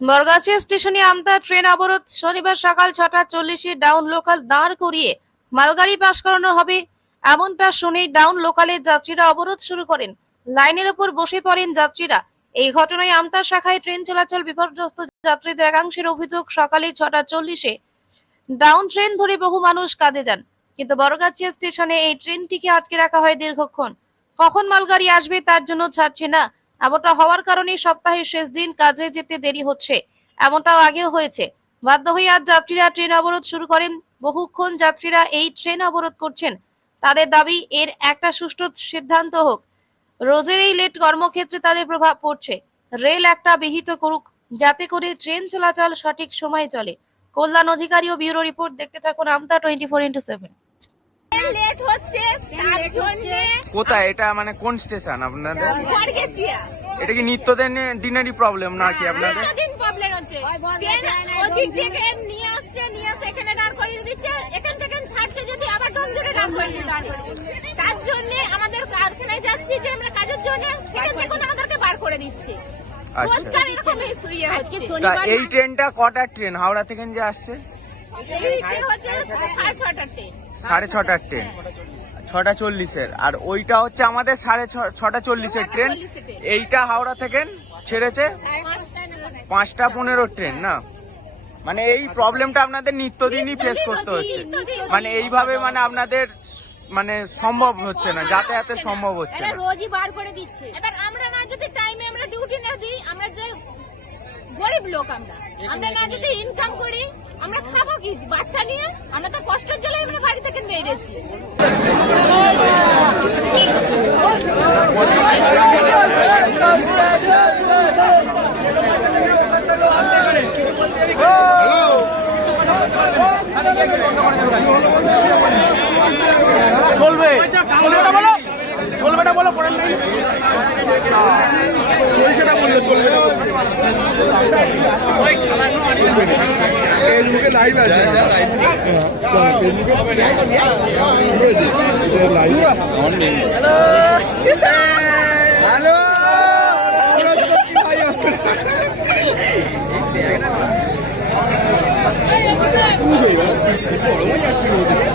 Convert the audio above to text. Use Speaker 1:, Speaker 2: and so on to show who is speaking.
Speaker 1: বরগাছিয়া স্টেশনে আমতা ট্রেন অবরোধ। শনিবার সকাল ছটা চল্লিশে ডাউন লোকাল দাঁড় করিয়ে মালগাড়ি পাশ করানো হবে। এমনটা শুনেই ডাউন লোকালের যাত্রীরা অবরোধ শুরু করেন। লাইনের ওপর বসে পড়েন যাত্রীরা। এই ঘটনায় আমতা শাখায় ট্রেন চলাচল বিপর্যস্ত যাত্রীদের একাংশের অভিযোগ সকালে ছটা চল্লিশে। ডাউন ট্রেন ধরে বহু মানুষ কাঁদে যান। কিন্তু বড়গাছিয়া স্টেশনে এই ট্রেনটিকে আটকে রাখা হয় দীর্ঘক্ষণ। কখন মালগাড়ি আসবে তার জন্য ছাড়ছে না। এমনটা হওয়ার কারণে সপ্তাহের শেষ দিন কাজে যেতে দেরি হচ্ছে। এমনটাও আগেও হয়েছে। বাধ্য হয়ে আজ যাত্রীরা ট্রেন অবরোধ শুরু করেন। বহুক্ষণ যাত্রীরা এই ট্রেন অবরোধ করছেন। তাদের দাবি, এর একটা সুষ্ঠু সিদ্ধান্ত হোক। রোজের এই লেট কর্মক্ষেত্রে তাদের প্রভাব পড়ছে। রেল একটা বিহিত করুক, যাতে করে ট্রেন চলাচল সঠিক সময়ে চলে। কল্যাণ অধিকারী ও ব্যুরো রিপোর্ট দেখতে থাকুন Amta twenty four into seven.
Speaker 2: Late হচ্ছে তার জন্য
Speaker 3: কোথায়? এটা মানে কোন স্টেশন আপনাদের?
Speaker 2: ঘর গেছিয়া
Speaker 3: এটা কি নিত্য দিনে- দিনেরই প্রবলেম নাকি আপনাদের?
Speaker 2: দিন প্রবলেম হচ্ছে। ট্রেন ওদিক থেকে নিয়ে আসছে নিয়ে আসে এখানে দাঁড় করিয়ে দিচ্ছে এখান থেকে ছাড়ছে যদি আবার ডোমজুড়ে দাঁড় করিয়ে দাঁড়। তার জন্য আমাদের কারখানায় যাচ্ছি যে আমরা কাজের জন্য সেখান থেকে আমাদেরকে বার করে দিচ্ছে।
Speaker 3: আচ্ছা। তা এই ট্রেনটা কটার ট্রেন হাওড়া থেকে যে আসছে?
Speaker 2: সাড়ে ছটার ট্রেন।
Speaker 3: ছটা চল্লিশের। আর ওইটা হচ্ছে আমাদের সাড়ে ছটা চল্লিশের ট্রেন। এইটা হাওড়া থেকে ছেড়েছে পাঁচটা পনেরো ট্রেন না? মানে এই প্রবলেমটা আপনাদের নিত্যদিনই ফেস করতে হচ্ছে। মানে এইভাবে মানে আপনাদের মানে সম্ভব হচ্ছে না যাতায়াতে সম্ভব হচ্ছে না।
Speaker 2: রোজই বার করে দিচ্ছে। এবার আমরা না যদি টাইমে আমরা ডিউটি না দিই আমরা যে গরিব লোক আমরা আমরা না যদি ইনকাম করি আমরা খাব কি বাচ্চা নিয়ে? আমরা তো কষ্টের জন্য আমরা বাড়ি থেকে বেরিয়েছি
Speaker 4: চলবে। চলবেটা বলো। চলবেটা বলো পরের লাইনে চলছেটা বলল চলবে। ফেসবুকে লাইভ আছে হ্যালো হ্যালো